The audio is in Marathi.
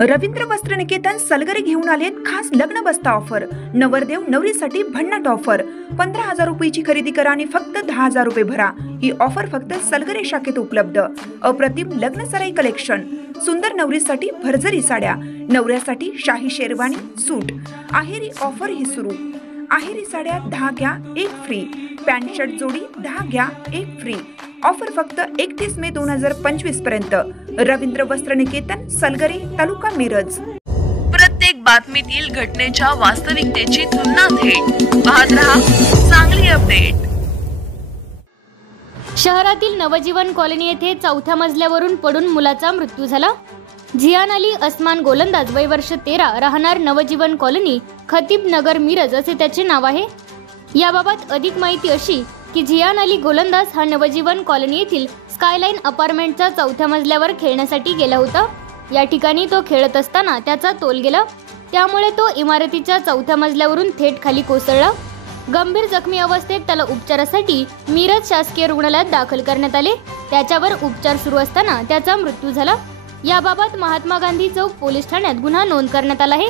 रवींद्र वस्त्र निकेतन सलगरे घेऊन आलेत खास लग्न बस्ता ऑफर। नवरदेव नवरीसाठी भन्नाट ऑफर। 15,000 रुपयाची खरेदी करा आणि फक्त 10,000 रुपये भरा। ही ऑफर फक्त सलगरे शाखेत उपलब्ध। अप्रतिम लग्न सराई कलेक्शन, सुंदर नवरीसाठी भरजरी साड्या, नवऱ्यासाठी शाही शेरवानी सूट। आहेरी ऑफर ही सुरू। आहेरी साड्या 10 घ्या 1 फ्री। पॅन्ट शर्ट जोडी 10 घ्या 1 फ्री। ऑफर फक्त 31 मे 2025 पर्यंत। रवींद्र वस्त्र निकेतन सलगरे, तालुका मिरज। प्रत्येक बातमीतील घटनेच्या वास्तविकतेची तुलना थेट पाहत रहा चांगली अपडेट। शहरातील नवजीवन कॉलनी येथे 4थ्या मजल्यावरून पडून मुलाचा मृत्यू झाला। झियान अली अस्मान गोलंदाज, वय वर्ष 13, राहणार नवजीवन कॉलनी, खतीब नगर, मिरज असे त्याचे नाव आहे। याबाबत अधिक माहिती अशी की झियान अली गोलंदाज हा नवजीवन कॉलनी येथील स्कायलाइन अपार्टमेंटच्या 4थ्या मजल्यावर खेळण्यासाठी गेला होता। या ठिकाणी तो खेळत असताना त्याचा तोल गेला, त्यामुळे तो इमारतीच्या 4थ्या मजल्यावरून थेट खाली कोसळला। गंभीर जखमी अवस्थेत त्याला उपचारासाठी मिरज शासकीय रुग्णालयात दाखल करण्यात आले। त्याच्यावर उपचार सुरू असताना त्याचा मृत्यू झाला। याबाबत महात्मा गांधी चौक पोलीस ठाण्यात गुन्हा नोंद करण्यात आला आहे।